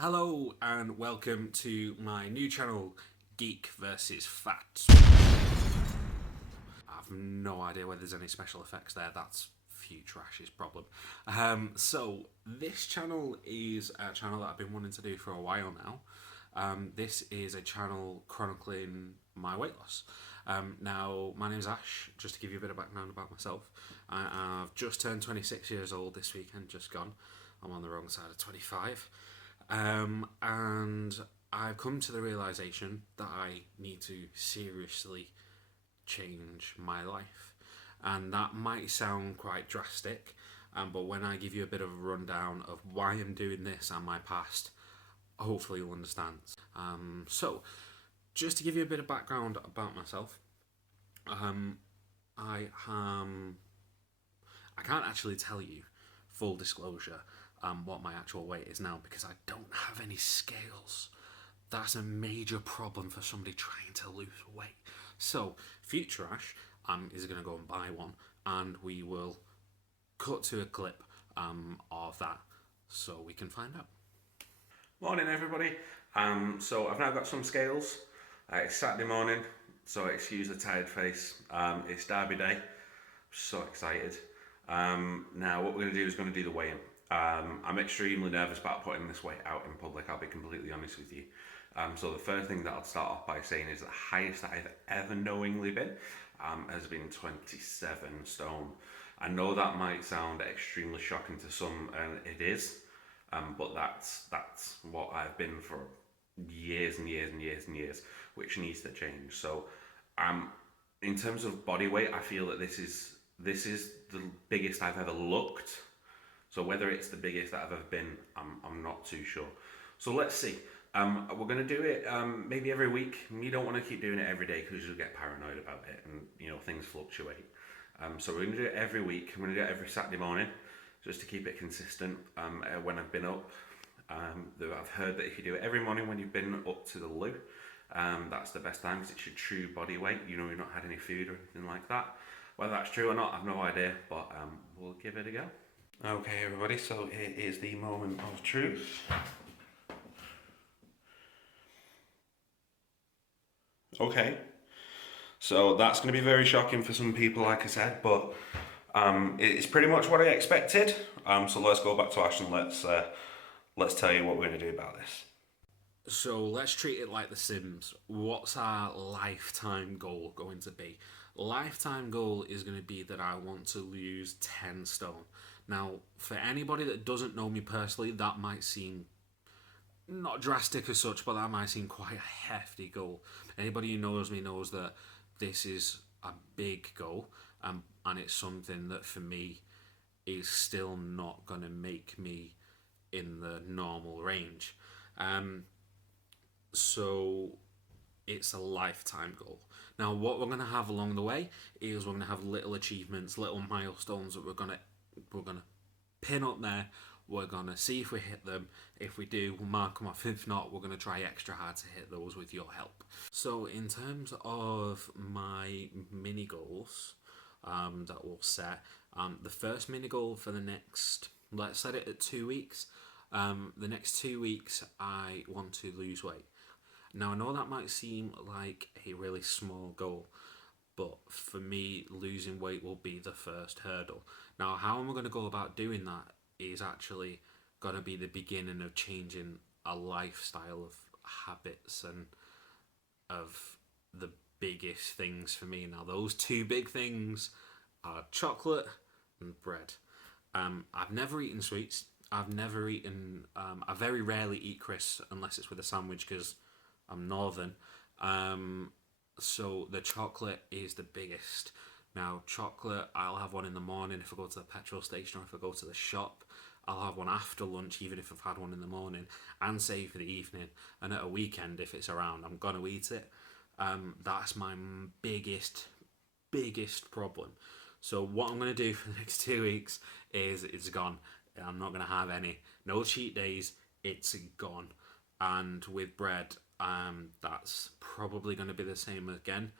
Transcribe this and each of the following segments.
Hello and welcome to my new channel, Geek Vs Fat. I've no idea whether there's any special effects there. That's Future Ash's problem. So this channel is a channel that I've been wanting to do for a while now. This is a channel chronicling my weight loss. Now, my name's Ash, just to give you a bit of background about myself. I've just turned 26 years old this weekend, just gone. I'm on the wrong side of 25. And I've come to the realisation that I need to seriously change my life. And that might sound quite drastic, but when I give you a bit of a rundown of why I'm doing this and my past, hopefully you'll understand. So, just to give you a bit of background about myself, I can't actually tell you, full disclosure, what my actual weight is now because I don't have any scales. That's a major problem for somebody trying to lose weight. So, Future Ash is going to go and buy one, and we will cut to a clip of that so we can find out. Morning everybody. So I've now got some scales. It's Saturday morning, so excuse the tired face. It's Derby Day. So excited. Now what we're going to do is going to do the weigh-in. I'm extremely nervous about putting this weight out in public, I'll be completely honest with you. So the first thing that I'll start off by saying is the highest that I've ever knowingly been has been 27 stone. I know that might sound extremely shocking to some, and it is. But that's what I've been for years and years and years and years, which needs to change. So, in terms of body weight, I feel that this is the biggest I've ever looked. So whether it's the biggest that I've ever been, I'm not too sure. So let's see. We're gonna do it maybe every week. You don't want to keep doing it every day because you'll get paranoid about it, and things fluctuate. So we're gonna do it every week. I'm gonna do it every Saturday morning, just to keep it consistent. When I've been up, I've heard that if you do it every morning when you've been up to the loo, that's the best time because it's your true body weight. You've not had any food or anything like that. Whether that's true or not, I've no idea, but we'll give it a go. Okay, everybody, so here is the moment of truth. Okay, so that's going to be very shocking for some people, like I said, but it's pretty much what I expected. So let's go back to Ash and let's tell you what we're going to do about this. So let's treat it like The Sims. What's our lifetime goal going to be? Lifetime goal is going to be that I want to lose 10 stone. Now, for anybody that doesn't know me personally, that might seem not drastic as such, but that might seem quite a hefty goal. Anybody who knows me knows that this is a big goal, and it's something that for me is still not going to make me in the normal range. So it's a lifetime goal. Now, what we're going to have along the way is we're going to have little achievements, little milestones that we're going to pin up there. We're going to see if we hit them. If we do, we'll mark them off. If not, we're going to try extra hard to hit those with your help. So in terms of my mini goals that we'll set, the first mini goal for the next, let's set it at 2 weeks. The next 2 weeks, I want to lose weight. Now, I know that might seem like a really small goal, but for me, losing weight will be the first hurdle. Now, how am I going to go about doing that is actually going to be the beginning of changing a lifestyle of habits and of the biggest things for me. Now, those two big things are chocolate and bread. I've never eaten sweets. I've never eaten. I very rarely eat crisps unless it's with a sandwich because I'm northern. So the chocolate is the biggest. Now, chocolate, I'll have one in the morning if I go to the petrol station or if I go to the shop. I'll have one after lunch, even if I've had one in the morning, and save for the evening. And at a weekend, if it's around, I'm going to eat it. That's my biggest problem. So what I'm going to do for the next 2 weeks is it's gone. I'm not going to have any. No cheat days. It's gone. And with bread, that's probably going to be the same again.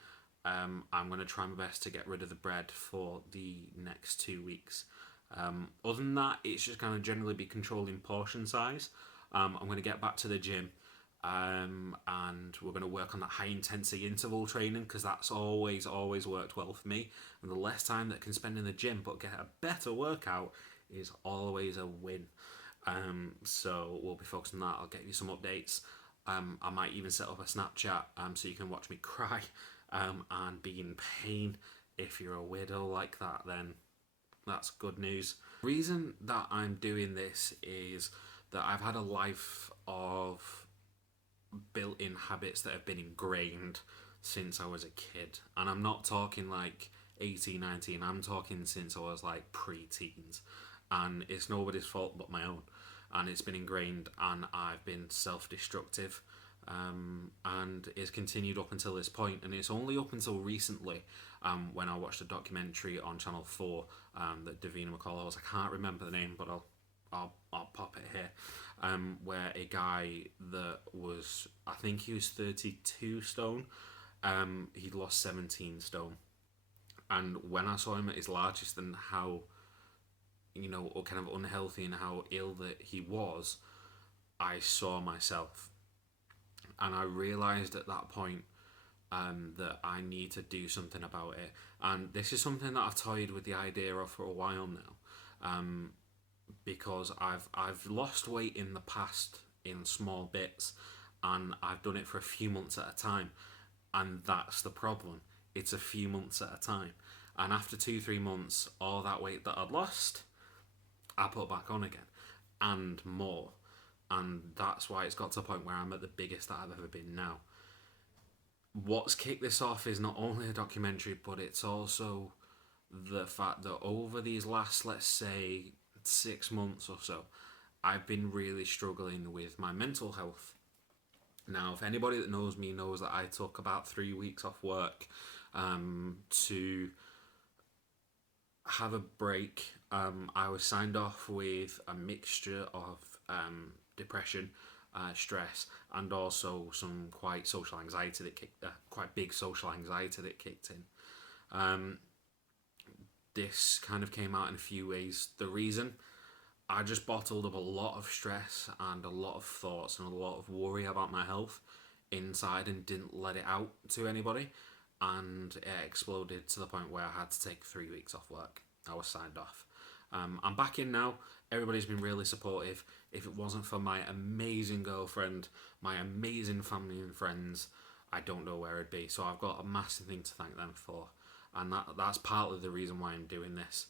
I'm going to try my best to get rid of the bread for the next 2 weeks. Other than that, it's just going to generally be controlling portion size. I'm going to get back to the gym, and we're going to work on that high intensity interval training because that's always worked well for me. And the less time that I can spend in the gym but get a better workout is always a win. So we'll be focusing on that. I'll get you some updates. I might even set up a Snapchat so you can watch me cry and be in pain. If you're a widow like that, then that's good news. The reason that I'm doing this is that I've had a life of built-in habits that have been ingrained since I was a kid. And I'm not talking like 18, 19. I'm talking since I was like pre-teens. And it's nobody's fault but my own. And it's been ingrained, and I've been self-destructive. And it's continued up until this point, and it's only up until recently when I watched a documentary on Channel 4 that Davina McCall was. I can't remember the name, but I'll pop it here. Where a guy that was, I think he was 32 stone, he'd lost 17 stone, and when I saw him at his largest and how kind of unhealthy and how ill that he was, I saw myself, and I realised at that point that I need to do something about it. And this is something that I've toyed with the idea of for a while now, because I've lost weight in the past in small bits, and I've done it for a few months at a time, and that's the problem. It's a few months at a time, and after 2-3 months, all that weight that I'd lost, I put back on again, and more. And that's why it's got to a point where I'm at the biggest that I've ever been now. What's kicked this off is not only a documentary, but it's also the fact that over these last, let's say, 6 months or so, I've been really struggling with my mental health. Now, if anybody that knows me knows that I took about 3 weeks off work to have a break. I was signed off with a mixture of depression, stress, and also some quite social anxiety that quite big social anxiety that kicked in. This kind of came out in a few ways. The reason, I just bottled up a lot of stress and a lot of thoughts and a lot of worry about my health inside and didn't let it out to anybody, and it exploded to the point where I had to take 3 weeks off work. I was signed off. I'm back in now. Everybody's been really supportive. If it wasn't for my amazing girlfriend, my amazing family and friends, I don't know where I'd be. So I've got a massive thing to thank them for, and that's partly the reason why I'm doing this.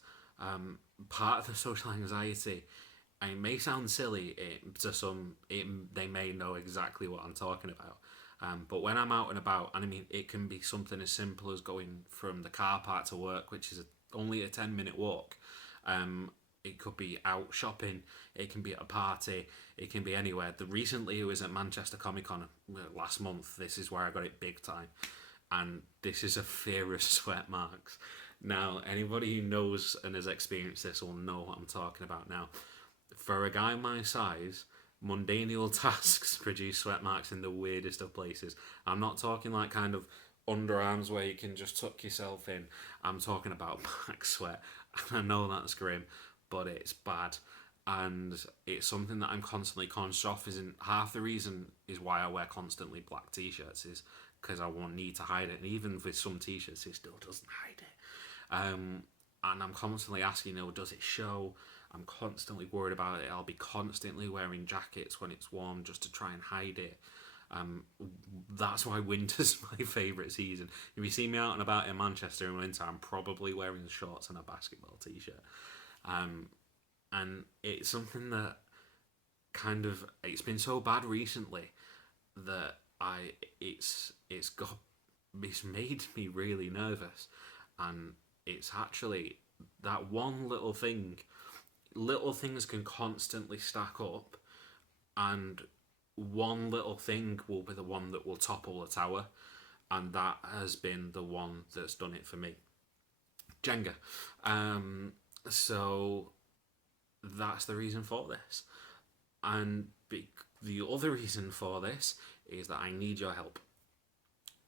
Part of the social anxiety, and it may sound silly to some, they may know exactly what I'm talking about. But when I'm out and about, and I mean, it can be something as simple as going from the car park to work, which is only a 10-minute walk. It could be out shopping, it can be at a party, it can be anywhere. Recently it was at Manchester Comic Con last month. This is where I got it big time. And this is a fear of sweat marks. Now, anybody who knows and has experienced this will know what I'm talking about now. For a guy my size, mundanial tasks produce sweat marks in the weirdest of places. I'm not talking like kind of underarms where you can just tuck yourself in. I'm talking about back sweat. I know that's grim, but it's bad. And it's something that I'm constantly conscious of. Isn't half the reason is why I wear constantly black t-shirts, is because I won't need to hide it. And even with some t-shirts, it still doesn't hide it. And I'm constantly asking, does it show? I'm constantly worried about it. I'll be constantly wearing jackets when it's warm just to try and hide it. That's why winter's my favourite season. If you see me out and about in Manchester in winter, I'm probably wearing shorts and a basketball t-shirt. And it's something that it's been so bad recently that it's made me really nervous. And it's actually that one little thing. Little things can constantly stack up, and one little thing will be the one that will topple the tower, and that has been the one that's done it for me. Jenga. So that's the reason for this. And the other reason for this is that I need your help.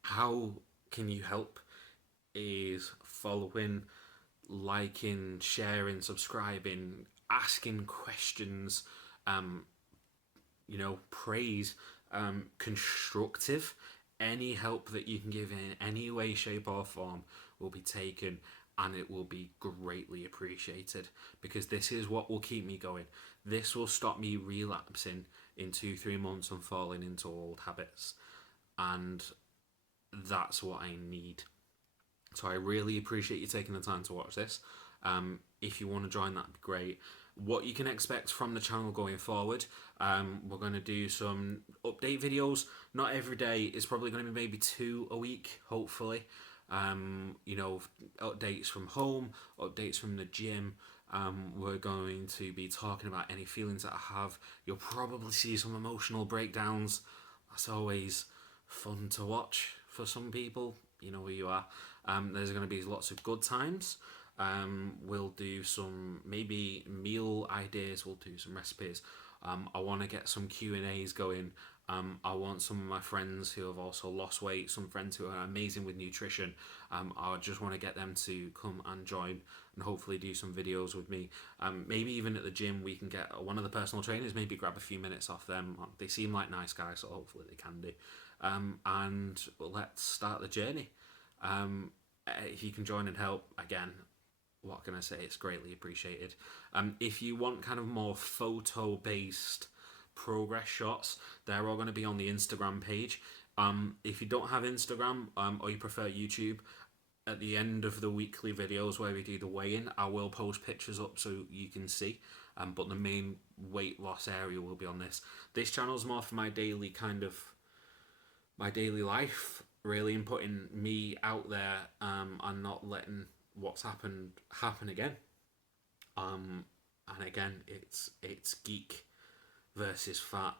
How can you help? Is following, liking, sharing, subscribing, asking questions, praise, constructive. Any help that you can give in any way, shape, or form will be taken, and it will be greatly appreciated, because this is what will keep me going. This will stop me relapsing in 2, 3 months and falling into old habits. And that's what I need. So I really appreciate you taking the time to watch this. If you want to join, that'd be great. What you can expect from the channel going forward, we're going to do some update videos. Not every day. It's probably going to be maybe 2 a week, hopefully. Updates from home, updates from the gym. We're going to be talking about any feelings that I have. You'll probably see some emotional breakdowns. That's always fun to watch for some people. You know who you are. There's going to be lots of good times. We'll do some maybe meal ideas. We'll do some recipes. I want to get some Q&As going. I want some of my friends who have also lost weight, some friends who are amazing with nutrition. I just want to get them to come and join and hopefully do some videos with me. Maybe even at the gym we can get one of the personal trainers, maybe grab a few minutes off them. They seem like nice guys, so hopefully they can do. And let's start the journey. If you can join and help, again, what can I say? It's greatly appreciated. If you want kind of more photo-based progress shots, they're all going to be on the Instagram page. If you don't have Instagram, or you prefer YouTube, at the end of the weekly videos where we do the weigh-in, I will post pictures up so you can see. But the main weight loss area will be on this. This channel's more for my daily life, really, and putting me out there, and not letting what's happened happen again. And again, it's Geek versus Fat.